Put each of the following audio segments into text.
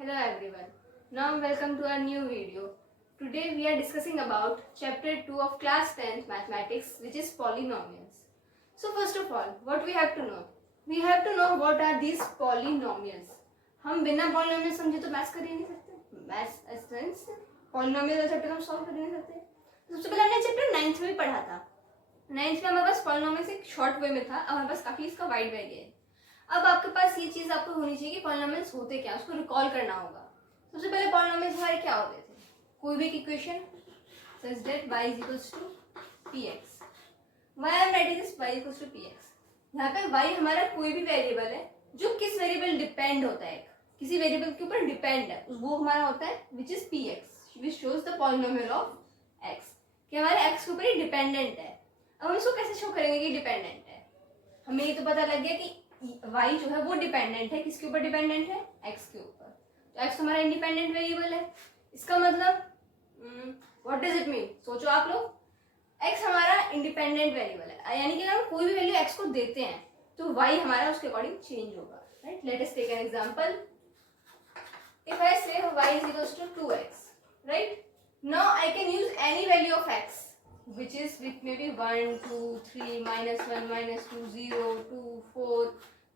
Hello everyone. Now welcome to our new video. Today we are discussing about chapter 2 of class 10th mathematics, which is polynomials. So first of all, what we have to know? We have to know what are these polynomials. हम बिना polynomial समझे तो maths कर ही नहीं सकते. Maths polynomial वाला chapter हम solve कर ही नहीं सकते. सबसे पहले हमने चैप्टर 9th में पढ़ा था. 9th में हमारे पास polynomials एक शॉर्ट वे में था. अब हमारे पास काफी इसका वाइड वे है. अब आपके पास ये चीज आपको होनी चाहिए कि पॉलिनोमियल्स होते क्या, उसको रिकॉल करना होगा. सबसे पहले पॉलिनोमियल्स हमारे क्या होते थे? कोई भी equation such that y is equals to px. Why I am writing this y equals to px? यहाँ पे y हमारा कोई भी वेरिएबल है जो किस वेरिएबल डिपेंड होता है, किसी वेरिएबल के ऊपर डिपेंड है, वो हमारा होता है which is px, which shows the polynomial of x, कि हमारे x के ऊपर ही डिपेंडेंट है. अब हम इसको कैसे शो करेंगे कि डिपेंडेंट है? हमें ये तो पता लग गया कि y जो है वो डिपेंडेंट है, किसके ऊपर डिपेंडेंट है? x के ऊपर. तो x हमारा इंडिपेंडेंट वेरिएबल है. इसका मतलब व्हाट डज इट मीन? सोचो आप लोग. x हमारा इंडिपेंडेंट वेरिएबल है, यानी कि अगर हम कोई भी वैल्यू x को देते हैं तो y हमारा उसके अकॉर्डिंग चेंज होगा. Right, let us take an example. If I say y is equals to 2x, right? Now I can use any value of x which is with maybe 1, 2, 3, -1, -2, 0, 2, 4.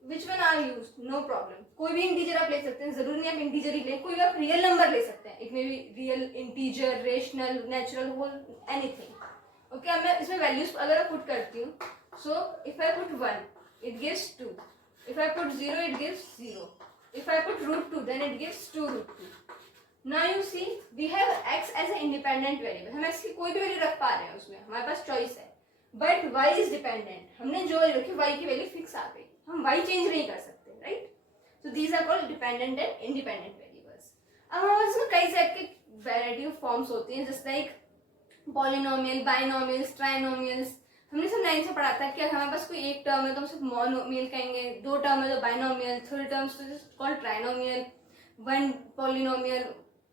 Which one are used? No problem. कोई भी integer आप ले सकते हैं, जरूरी नहीं आप integer ही लें, कोई भी आप रियल नंबर ले सकते हैं. It may be real, integer, rational, natural, whole, anything. Okay, अब मैं इसमें वैल्यूज अगर पुट करती हूँ, so if I put 1 it gives 2, if I put 0 it gives 0, if I put √2 then it gives 2√2. Now you see we have x as an independent variable. हम x की कोई भी वैल्यू रख पा रहे हैं, उसमें हमारे पास चॉइस है. But y is dependent. हमने जो वैल्यू रखी y की वैल्यू फिक्स आ गई, हम y चेंज नहीं कर सकते. Right, so these are called dependent and independent variables. अब हमारे पास कई टाइप के वैरायटी ऑफ फॉर्म्स होती हैं, just like polynomial, binomials, trinomials. हमने सब 9 से पढ़ा था कि अगर हमारे पास कोई एक टर्म है तो हम सिर्फ मोनोमियल कहेंगे, दो टर्म है तो बाइनोमियल, थर्ड टर्म्स तो कॉल्ड ट्राइनोमियल, वन पॉलिनोमियल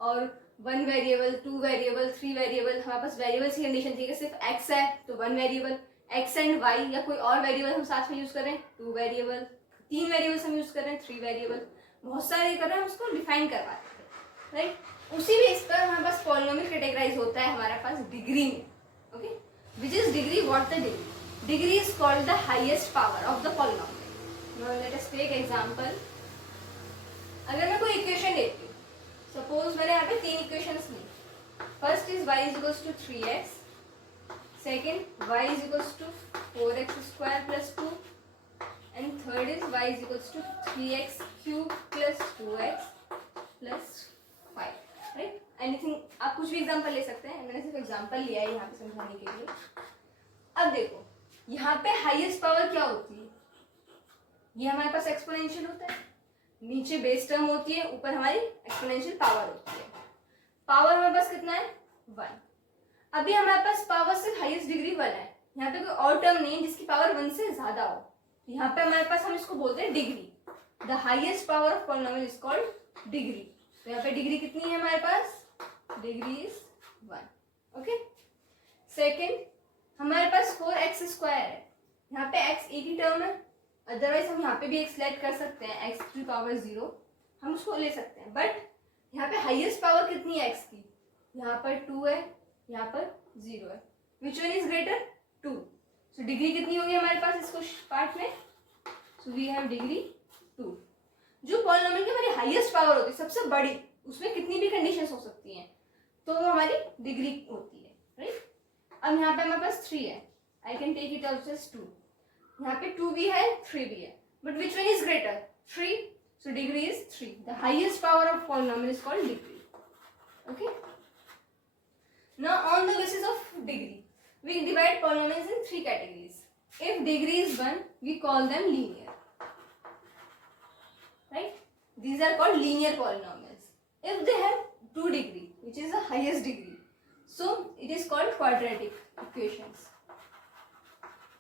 और 1 वेरिएबल, 2 वेरिएबल, 3 वेरिएबल. हमारे पास वेरिएबल्स की कंडीशन थी कि सिर्फ x है तो 1 वेरिएबल, x एंड y या कोई और वेरिएबल हम साथ में यूज करें 2 वेरिएबल, 3 वेरिएबल्स हम यूज करें 3 वेरिएबल, बहुत सारे कर रहे हैं, हम उसको डिफाइन करवाते थे. राइट, उसी बेस पर हमारे पास पॉलिनोमियल कैटेगराइज होता है हमारे पास डिग्री में. Okay, which is degree? What the degree? Degree is called the highest power of the polynomial. Now let us take example. अगर मैं कोई इक्वेशन लेती हूँ, सपोज मैंने यहाँ पे 3 इक्वेशंस ली. First is y is equals to 3x, second y is equals to 4x square plus 2, and third is y is equals to 3x cube plus 2x plus 5. Right, anything आप कुछ भी example ले सकते हैं, मैंने सिर्फ example लिया है यहाँ पे समझाने के लिए. अब देखो यहाँ पे हाईएस्ट पावर क्या होती है? ये हमारे पास एक्सपोनेंशियल होता है, नीचे बेस टर्म होती है, ऊपर हमारी एक्सपोनेंशियल पावर होती है. पावर हमारे पास कितना है? 1. अभी हमारे पास पावर से हाईएस्ट डिग्री 1 है, यहाँ पे कोई और टर्म नहीं है जिसकी पावर 1 से ज्यादा हो. यहाँ पे हमारे पास हम इसको बोलते हैं degree. The highest power of polynomial is called degree. तो यहाँ पे डिग्री कितनी है हमारे पास? Degree is 1. ओके, सेकेंड हमारे पास 4x स्क्वायर है. यहाँ पे x एक ही टर्म है, अदरवाइज हम यहाँ पे भी एक सिलेक्ट कर सकते हैं x की पावर 0, हम उसको ले सकते हैं. बट यहाँ पे हाईएस्ट पावर कितनी है x की? यहाँ पर 2 है, यहाँ पर 0 है. Which one is greater? 2. So degree कितनी होगी हमारे पास इसको पार्ट में? So we have degree 2. जो पॉलिनोमियल की हमारी हाईएस्ट पावर होती है, सबसे बड़ी, उसमें कितनी भी कंडीशंस हो सकती हैं, तो वो हमारी डिग्री होती है. राइट, अब यहाँ पे हमारे पास 3 है, I can take it out as 2. यहाँ पे 2 भी है, 3 भी है, but which one is greater? 3. So degree is 3. The highest power of polynomial is called degree. Okay, now on the basis of degree we divide polynomials in 3 categories. If degree is 1 we call them linear. Right, these are called linear polynomials. If they have 2 degree, which is the highest degree, so it is called quadratic equations.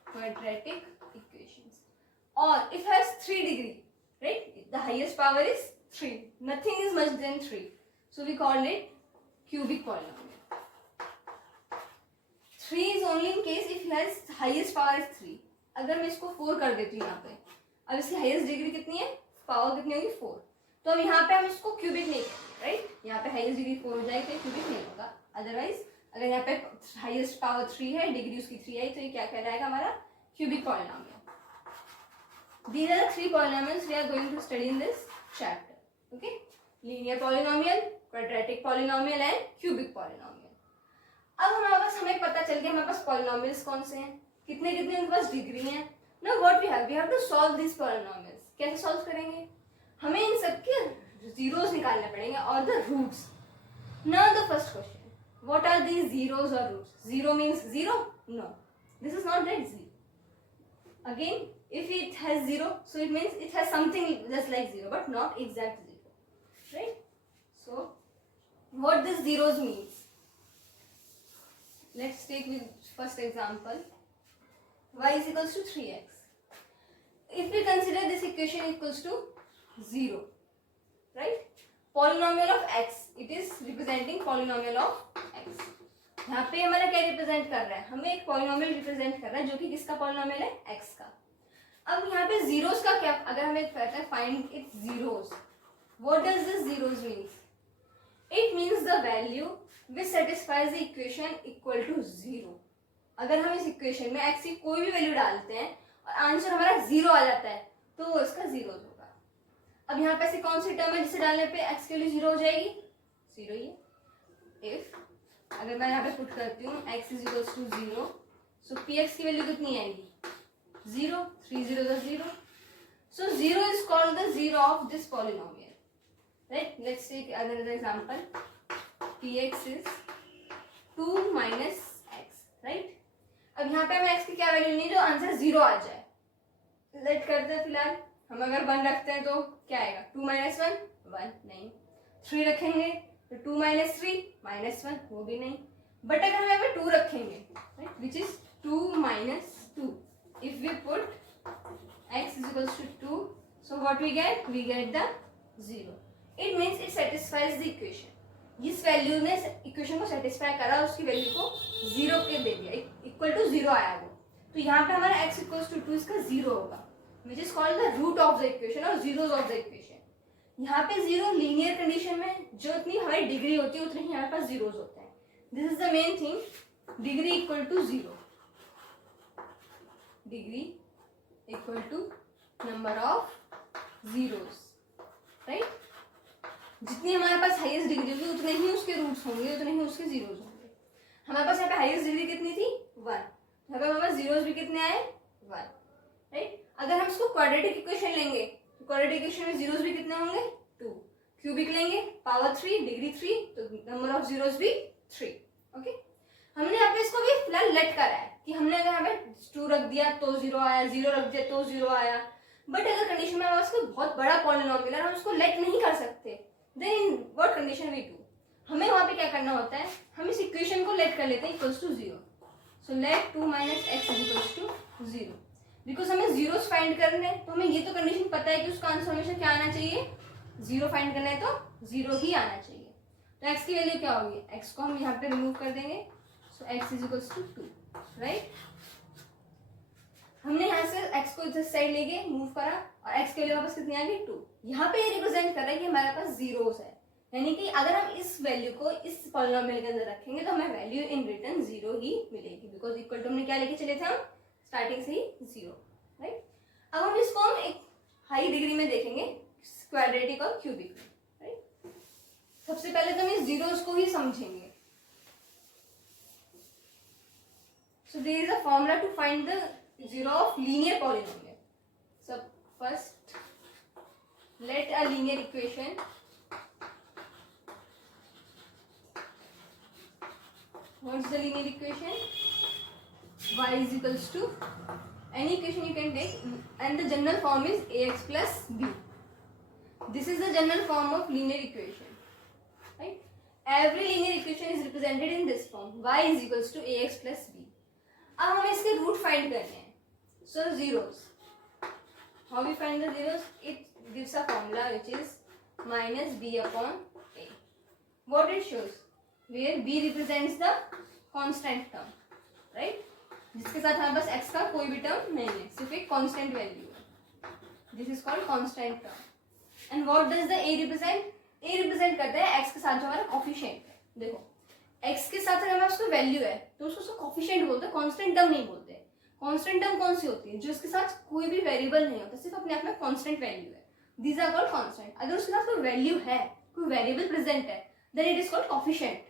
Quadratic equations. Or if it has 3 degree, right? The highest power is 3. Nothing is much than 3. So we call it cubic polynomial. 3 is only in case if it has highest power is 3. अगर मैं इसको 4 कर देती हूँ यहाँ पे, अब इसकी हाईएस्ट डिग्री कितनी है? पावर कितनी होगी? 4. तो अब यहाँ पे हम इसको क्यूबिक नहीं करेंगे, राइट। यहाँ पे हाईएस्ट डिग्री 4 हो जाएगी तो क्यूबिक नहीं होगा। अदरवाइज अगर यहाँ पे हाईएस्ट पावर 3 है, डिग्री उसकी 3 आई, तो ये क्या कहलाएगा हमारा cubic polynomial. These are the three polynomials we are going to study in this chapter. Okay, linear polynomial, quadratic polynomial and cubic polynomial. अब हमें पता चल गया हमारे पास polynomials कौन से हैं, कितने कितने उनके पास डिग्री हैं. Now what we have to solve these polynomials. कैसे solve करेंगे? हमें इन सब के zeros निकालने पड़ेंगे और the roots. Now the first question, what are these zeros or roots? Zero means zero? No, this is not that zero. Again, if it has zero, so it means it has something just like zero, but not exact zero, right? So, what this zeros means? Let's take with first example. Y is equals to 3x. If we consider this equation equals to 0, right? Polynomial of x, it is representing polynomial of x. यहाँ पे हमारा क्या represent कर रहा है? हमें एक polynomial represent कर रहा है जो कि किसका पॉलिनोमियल है? x का. अब यहाँ पे जीरोस का क्या, अगर हमें कहते हैं find its zeros, what does this zeros means? It means the value which satisfies the equation equal to 0. अगर हम इस इक्वेशन में x की कोई भी वैल्यू डालते हैं और आंसर हमारा 0 आ जाता है तो वो इसका जीरोस होगा. अब यहाँ पे ऐसी कौन सी टर्म है जिसे डालने पे x के लिए 0 हो जाएगी? 0 ही है. इफ अगर मैं यहाँ पे पुट करती हूँ x is equals to 0, so px की वैल्यू कितनी आएगी? 0. 3 0 is 0. So 0 is called the zero of this polynomial, right? Let's take another example. px is 2 minus x, right? अब यहाँ पे हमें x की क्या वैल्यू नहीं जो आंसर 0 आ जाए. लेट करते हैं फिलहाल. हम अगर 1 रखते हैं तो क्या आएगा? 2 minus 1 1 नहीं. 3 रखेंगे तो 2 minus 3 minus 1 वो भी नहीं. बट अगर हम यहाँ पे 2 रखेंगे, right? Which is 2 minus 2. If we put x is equals to 2, so what we get? We get the 0. It means it satisfies the equation. जिस वैल्यू ने इक्वेशन को सेटिस्फाई करा उसकी वैल्यू को 0 के दे दिया, इक्वल टू 0 आया वो. तो यहाँ पे हमारा x इक्वल्स टू 2 इसका 0 होगा, which is called the root of the equation और zeros of the equation. यहाँ पे 0 लीनियर कंडीशन में जो इतनी हमारी डिग्री होती है उतनी ही हमारे पास zeros होते हैं. This is the main thing. Degree equal to 0. Degree equal to number of zeros, right. जितनी हमारे पास हाईएस्ट डिग्री होगी उतने ही उसके रूट्स होंगे, उतने ही उसके जीरोस होंगे. हमारे पास यहाँ पे हाईएस्ट डिग्री कितनी थी? 1. यहाँ पे हमारे पास जीरोस भी कितने आए? 1, राइट. अगर हम इसको क्वाड्रेटिक इक्वेशन लेंगे तो क्वाड्रेटिक इक्वेशन में जीरोस भी कितने होंगे? 2. क्यूबिक लेंगे पावर 3, डिग्री 3, तो नंबर ऑफ जीरोस भी 3. ओके, हमने यहाँ पे इसको भी फिलहाल लेट करा है कि हमने अगर हमें 2 रख दिया तो 0 आया, 0 रख दिया तो 0 आया. बट अगर कंडीशन में हमारे पास बहुत बड़ा पॉलिनोमियल है हम उसको लेट नहीं कर सकते, then what condition we do? हमें वहाँ पे क्या करना होता है? हम इस इक्वेशन को लेट कर लेते हैं equals to 0. So let 2 minus x is equals to 0. Because हमें जीरोस फाइंड करने हैं तो हमें ये तो कंडीशन पता है कि उसका आंसर हमेशा क्या आना चाहिए? 0 फाइंड करना है तो 0 ही आना चाहिए. तो x की वैल्यू क्या होगी? x को हम यहाँ पे रिमूव कर देंगे. So x is equals to 2, right. हमने यहाँ से x को इधर साइड लेके मूव करा और x के लिए वापस कितनी आ गई? 2. यहाँ पे ये रिप्रेजेंट कर रहा है कि हमारे पास जीरोस है, यानी कि अगर हम इस वैल्यू को इस पॉलिनोमियल के अंदर रखेंगे तो हमें वैल्यू इन रिटर्न 0 ही मिलेगी, बिकॉज इक्वल टू हमने क्या लेके चले थे हम स्टार्टिंग से ही 0, राइट. अब हम इसको हम एक हाई डिग्री में देखेंगे, क्वाड्रेटिक और क्यूबिक, राइट. सबसे पहले तो हम इस जीरोस को ही समझेंगे. So there is a formula to find the zero of linear polynomial. So first, let a linear equation. What's the linear equation? Y is equals to any equation you can take, and the general form is ax plus b. This is the general form of linear equation, right? Every linear equation is represented in this form. Y is equals to ax plus b. अब हमें इसके root find करने हैं. So zeros, how we find the zeros? It gives a formula which is minus B upon A. What it shows? Where B represents the constant term, right. जिसके साथ हमारे पास x का कोई भी टर्म नहीं है, सिर्फ एक कांस्टेंट वैल्यू है. This is called constant term. And what does the A represent? A represent करता है एक्स के साथ जो हमारा कॉफिशिएंट है. देखो एक्स के साथ अगर हमारे उसको वैल्यू है तो उसको कॉफिशिएंट बोलते हैं, कांस्टेंट टर्म नहीं बोलते. कांस्टेंट टर्म कौन सी होती है? जो इसके साथ कोई भी वेरिएबल नहीं होता, सिर्फ अपने आप में कांस्टेंट वैल्यू है. These are called constant. अगर उसके साथ कोई वैल्यू है, कोई वेरिएबल प्रेजेंट है, then it is called coefficient.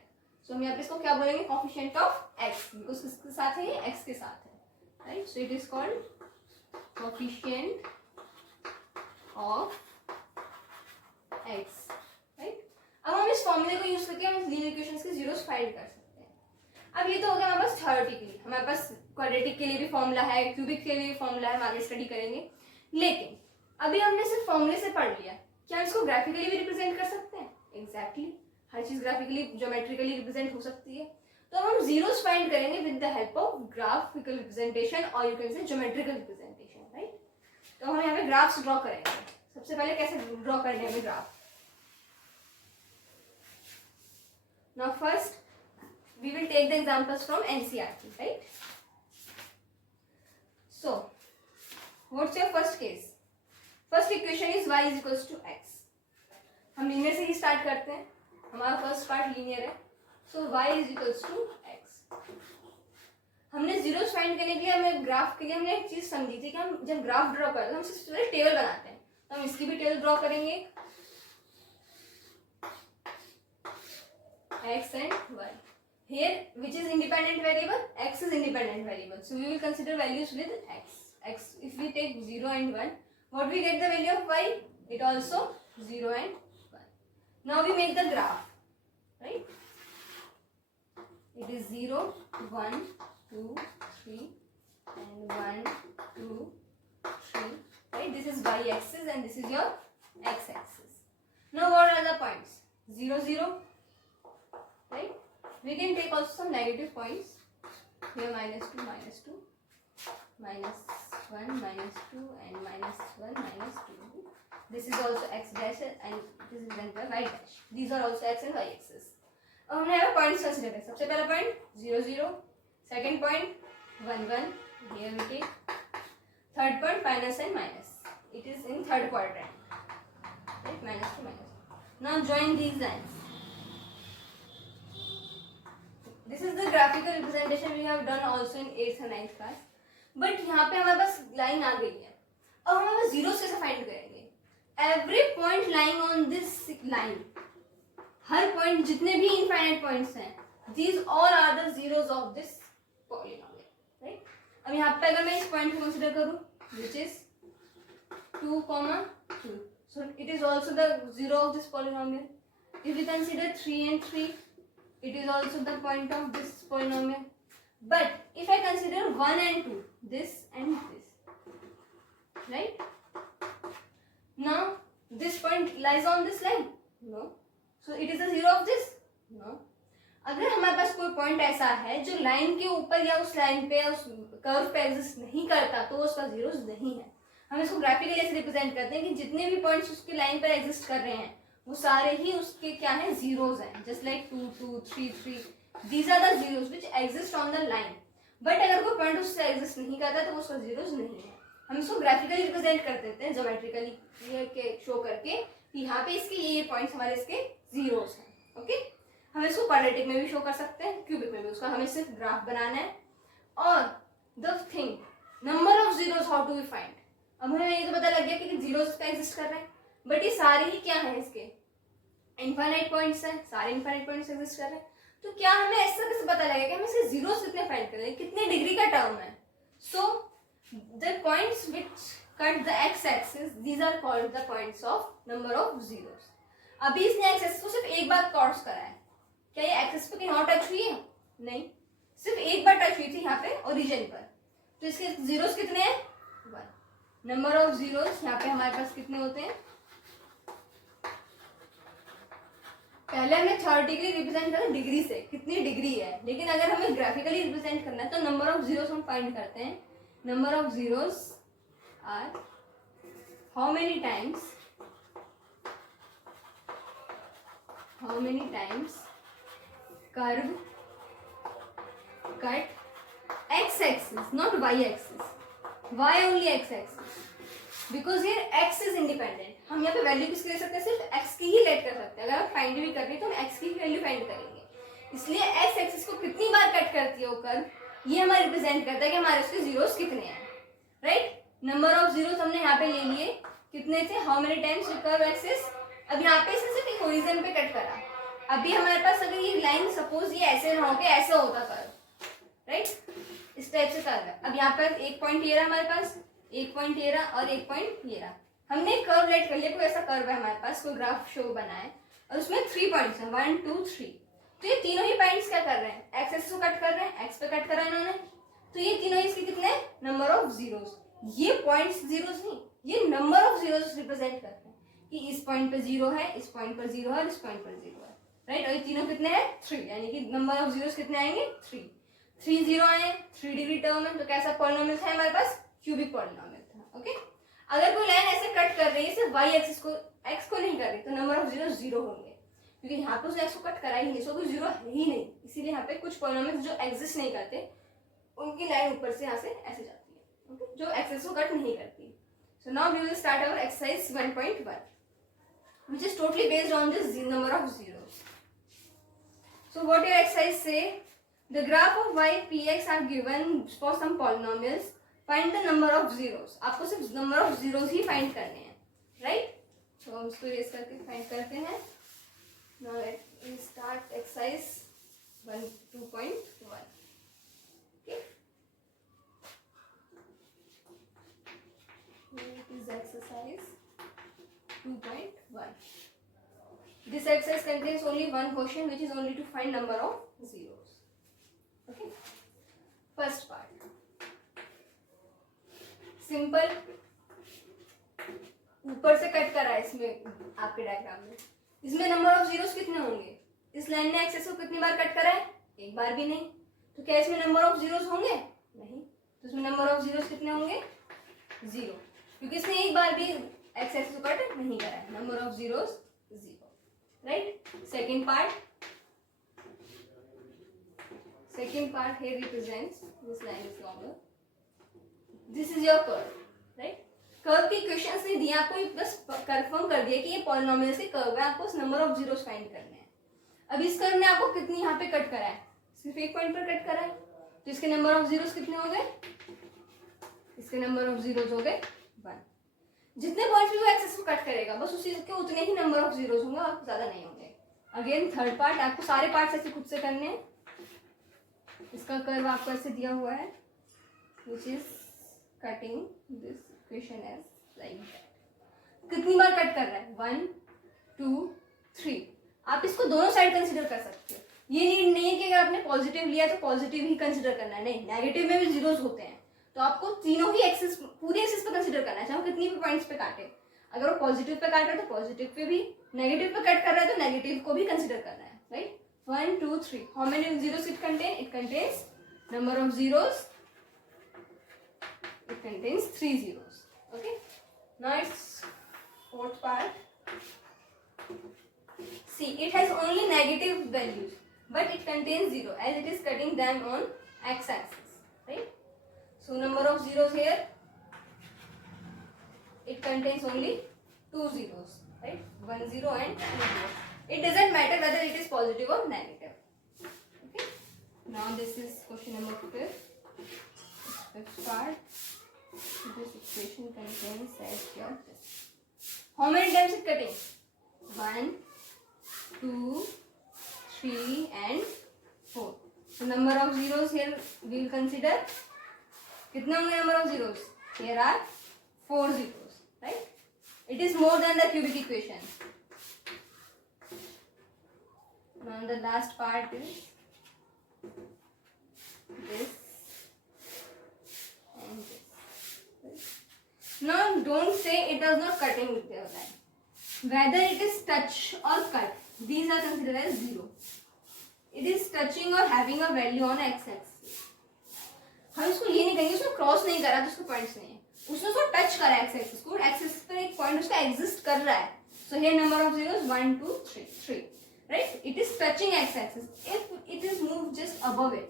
So हम यहाँ पे इसको क्या बोलेंगे? कॉफिशिएंट ऑफ एक्स, बिकॉज किसके साथ है? ये एक्स के साथ है. Right, so it is called coefficient of x. Right, अब हम इस फॉर्मूले को यूज करके हम लीनियर इक्वेशंस के जीरोस फाइंड कर सकते हैं. अब ये तो हो गया हमारे पास थ्योरेटिकली. हमारे पास क्वाड्रेटिक के लिए भी फॉर्मूला है, क्यूबिक के लिए भी फॉर्मूला है, हम आगे स्टडी करेंगे. लेकिन अभी हमने सिर्फ फॉर्मूले से पढ़ लिया, क्या हम इसको ग्राफिकली भी रिप्रेजेंट कर सकते हैं? एग्जैक्टली, हर चीज ग्राफिकली ज्योमेट्रिकली रिप्रेजेंट हो सकती है. तो हम जीरोस फाइंड करेंगे with the help of graphical representation और you can say geometrical representation. Right, तो हम यहाँ पे ग्राफ्स ड्रॉ करेंगे. सबसे पहले कैसे ड्रॉ करने हमें graph? Now first we will take the examples from NCERT, right? So what's your first case? First equation is y is equals to x. हम लीनियर से ही स्टार्ट करते हैं. हमारा फर्स्ट पार्ट लीनियर है, सो y is equals to x. हमने zeros find करने के लिए हमें ग्राफ के लिए हमने एक चीज समझी थी कि हम जब ग्राफ ड्रॉ करते हैं हम सबसे पहले टेबल बनाते हैं. तो हम इसकी भी टेबल ड्रॉ करेंगे, x and y. Here, which is independent variable? X is independent variable. So we will consider values with x. X. If we take 0 and 1, what we get the value of y? It also 0 and 1. Now we make the graph, right? It is 0, 1, 2, 3, and 1, 2, 3. Right? This is y-axis and this is your x-axis. Now what are the points? 0, 0. Right? We can take also some negative points. Here -2, -2, -1, -2, and -1, -2. This is also x dash and this is then y dash. These are also x and y axis. अब हमने यहाँ points consider किया. सबसे पहला point 0, 0. Second point 1, 1. Here we take. Third point minus and minus. It is in third quadrant. Right? -2, -2. Now join these lines. This is the graphical representation we have done also in 8th and 9th class. But यहाँ पे हमारे पास line आ गई है. अब हम हमें zeros कैसे find करेंगे? Every point lying on this line, her point जितने भी इनफाइनाइट पॉइंट्स हैं, these all are the zeros of this polynomial, right? अब यहाँ पे अगर मैं इस पॉइंट को कंसीडर करूँ, which is 2, 2, so it is also the zero of this polynomial. If we consider 3 and 3, it is also the point of this polynomial. But if I consider 1 and 2, this and this, right? Now this point lies on this line? No. So it is a zero of this? No. अगर हमारे पास कोई point ऐसा है जो line के ऊपर या उस लाइन पे या उस कर्व पे एग्जिस्ट नहीं करता तो उसका जीरोस नहीं है. हम इसको ग्राफिकली ऐसे रिप्रेजेंट करते हैं कि जितने भी पॉइंट्स उसके लाइन पर एग्जिस्ट कर रहे हैं वो सारे ही उसके क्या है? जीरोस हैं. Just like 2, 2, 3, 3. These are the zeros which exist on the line. But अगर कोई पॉइंट उससे एग्जिस्ट नहीं करता तो उसका जीरोस नहीं है. हम इसको ग्राफिकली रिप्रेजेंट कर देते हैं, ज्योमेट्रिकली शो करके कि यहाँ पे इसके ये पॉइंट्स हमारे इसके जीरोस हैं. ओके, हम इसको क्वाड्रेटिक में भी शो कर सकते हैं, क्यूबिक में भी. उसका हमें सिर्फ ग्राफ बनाना है. और the thing, number of zeros, how to we find? अब हमें ये तो पता लग गया कि जीरोस पे एग्जिस्ट कर रहे हैं, बट ये सारे ही क्या है? इसके इनफाइनाइट पॉइंट्स हैं, सारे इनफाइनाइट पॉइंट्स एग्जिस्ट कर रहे हैं. तो क्या हमें ऐसा कैसे पता लगेगा कि हम इसके जीरोस कितने फाइंड कर रहे हैं, कितने डिग्री का टर्म है? So the points which cut the x axis, these are called the points of number of zeros. अभी इसने एक्स एक्सिस को सिर्फ एक बार क्रॉस करा है. क्या ये एक्सिस पे कहीं और टच हुई है? नहीं, सिर्फ एक बार टच हुई थी यहाँ पे ओरिजिन पर. तो इसके जीरोस कितने हैं? 1. नंबर ऑफ जीरोस यहाँ पे हमारे पास कितने होते हैं? पहले हमें थ्योरेटिकली रिप्रेजेंट करना डिग्री से, कितनी डिग्री है. लेकिन अगर हमें ग्राफिकली रिप्रेजेंट करना है तो नंबर ऑफ जीरोस हम फाइंड करते हैं. Number of zeros are how many times curve cut x axis, not y axis. Y only x axis. Because ये एक्स इज इंडिपेंडेंट. हम यहाँ पे वैल्यू किसकी ले सकते हैं, सिर्फ एक्स की ही लेट कर सकते हैं. अगर आप फाइंड भी कर रहे हैं तो हम एक्स की वैल्यू फाइंड करेंगे. इसलिए एक्स एक्सिस को कितनी बार कट करती है वो कर्व, ये हमारा रिप्रेजेंट करता है कि हमारे उसके जीरोस कितने हैं. राइट, नंबर ऑफ जीरोस हमने यहाँ पे ले लिए, कितने थे, how many times curve axis. अब यहाँ पे इसे सिर्फ ओरिजिन पे कट करा. अभी हमारे पास अगर ये लाइन सपोज ये ऐसे ना होके ऐसे होता कर्व, राइट, इस टाइप से कर्व है. अब यहाँ पर एक पॉइंट ये रहा हमारे पास, एक पॉइंट ये रहा और एक पॉइंट ये रहा. हमने कर्व लेट कर लिया, कोई ऐसा कर्व है हमारे पास, कोई ग्राफ शो बना है और उसमें 3 पॉइंट्स हैं, 1 2 3. तो ये तीनों ही पॉइंट्स क्या कर रहे हैं, एक्स एक्सिस को कट कर रहे हैं, एक्स पे कट करा इन्होंने. तो ये तीनों इसके कितने, नंबर ऑफ जीरोस. ये पॉइंट्स जीरोस नहीं, ये नंबर ऑफ जीरोस रिप्रेजेंट करते हैं कि इस पॉइंट पे जीरो है, इस पॉइंट पर जीरो है और इस पॉइंट पर जीरो है. राइट, और ये तीनों कितने हैं, 3. यानी कि नंबर ऑफ जीरोस कितने आएंगे, 3. 3 जीरो आए 3 डिग्री टर्म में. तो कैसा पॉलिनोमियल था हमारे पास, क्यूबिक पॉलिनोमियल था. ओके, अगर कोई लाइन ऐसे कट कर रही है सिर्फ वाई एक्सिस को, एक्स को नहीं कर रही, तो नंबर ऑफ जीरो जीरो होंगे, क्योंकि यहाँ पे उसने एक्स को कट करा ही नहीं, सो कोई जीरो है ही नहीं. इसीलिए यहाँ पे कुछ पॉलिनोमियल्स जो एग्जिस्ट नहीं करते उनकी लाइन ऊपर से यहाँ से ऐसे जाती है. ओके, जो एक्सिस को कट नहीं करती. So now we will start our exercise 1.1 which is totally based on this number of zeros. So what your exercise say, the graph of y px are given for some polynomials, find the number of zeros. आपको सिर्फ number of zeros he find करने हैं, right? तो हम इसको race करके find करते हैं. Now let me start exercise 2.1. Okay, it is exercise 2.1. This exercise contains only one question, which is only to find number of zeros. Okay, first part, simple. ऊपर से कट करा है इसमें आपके डायग्राम में. इसमें नंबर ऑफ जीरोस कितने होंगे, इस लाइन ने एक्सेस को कितनी बार कट करा है, एक बार भी नहीं. तो क्या इसमें नंबर ऑफ जीरोस होंगे, नहीं. तो इसमें नंबर ऑफ जीरोस कितने होंगे, 0, क्योंकि इसने एक बार भी एक्सेस को कट नहीं करा है. Number of zeros 0. Right, second part here represents this line is longer. This is your curve. Right, curve की इक्वेशंस नहीं दिए आपको, बस कंफर्म कर दिया कि ये पॉलिनोमियल के कर्व है, आपको नंबर ऑफ जीरोस फाइंड करने हैं. अब इस कर्व ने आपको कितनी यहाँ पे कट करा है, सिर्फ एक पॉइंट पर कट करा है, तो इसके नंबर ऑफ जीरोस कितने हो गए, इसके नंबर ऑफ जीरोस हो गए 1. जितने पॉइंट्स भी वो एक्सेस को कट करेगा बस उसी के उतने ही नंबर ऑफ जीरोस होंगे और ज्यादा नहीं होंगे. अगेन थर्ड पार्ट, आपको सारे पार्ट्स ऐसे खुद से करने हैं. इसका कर्व आपको ऐसे दिया हुआ है, which is cutting this equation as like that. कितनी बार कट कर रहा है, 1 2 3. आप इसको दोनों साइड कंसिडर कर सकते हो. ये नीड नहीं है कि अगर आपने पॉजिटिव लिया तो पॉजिटिव ही कंसिडर करना है, नहीं, नेगेटिव में भी जीरोस होते हैं. तो आपको तीनों ही एक्सिस, पूरी एक्सिस पे कंसिडर करना है, चाहे कितनी भी पॉइंट्स पे काटे. अगर वो पॉजिटिव पे काट रहा है तो पॉजिटिव पे भी, नेगेटिव पे कट कर रहा है तो नेगेटिव को भी कंसिडर करना है. Right, 1 2 3. How many zeros it contain, it contains number of zeros, it contains 3 zeros. Okay, now it's fourth part. See, it has only negative values but it contains 0 as it is cutting them on x-axis. Right, so number of zeros here, it contains only 2 zeros. Right, 1 0 and 2 0. It doesn't matter whether it is positive or negative. Okay, now this is question number 5th part. This equation contains as your this. How many times it cutting, 1 2 3 and 4. So number of zeros here we will consider, कितने होंगे number of zeros, here are 4 zeros. Right, it is more than the cubic equation. Now the last part is this and this. Now don't say it does not cutting with your line. Whether it is touch or cut, these are considered as 0. It is touching or having a value on x-axis. हम इसको ये नहीं कहेंगे उसको cross नहीं करा तो उसको पॉइंट्स नहीं है, उसने उसको टच करा एक्स-एक्सिस को, एक्सिस पर एक पॉइंट उसका एग्जिस्ट कर रहा है. So here number of zeros 1 2 3. Right, it is touching x-axis. If it is moved just above it,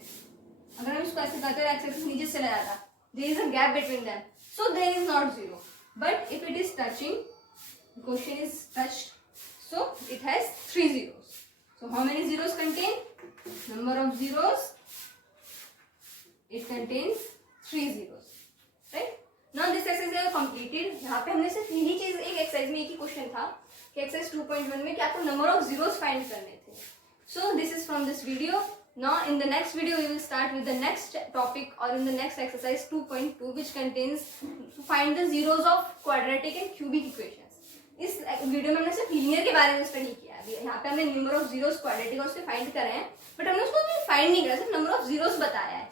अगर हम इसको ऐसे करते हैं एक्स-एक्सिस नीचे चला जाता, there is a gap between them, so there is not 0. but if it is touching, the question is touched, so it has 3 zeros. So how many zeros contain? Number of zeros, it contains 3 zeros, right? Now this exercise है completed. यहाँ पे हमने सिर्फ यही चीज एक exercise में एक ही क्वेश्चन था कि एक्सरसाइज 2.1 में कि आपको नंबर ऑफ जीरोस फाइंड करने थे. So this is from this video. Now in the next video we will start with the next topic or in the next exercise 2.2 which contains to find the zeros of quadratic and cubic equations. इस video में हमने सिर्फ linear के बारे में study किया है. यहाँ पे हमने नंबर ऑफ जीरोस क्वाड्रेटिक और उसके फाइंड करे हैं, बट हमने उसको फाइंड नहीं करा, सिर्फ नंबर ऑफ जीरोस बताया है.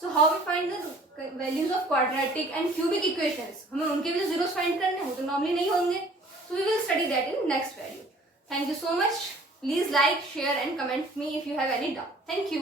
So how we find the values of quadratic and cubic equations, हमें उनके भी जीरोस फाइंड करने हैं, वो तो नॉर्मली नहीं होंगे. So we will study that in next video. Thank you so much. Please like, share and comment me if you have any doubt. Thank you.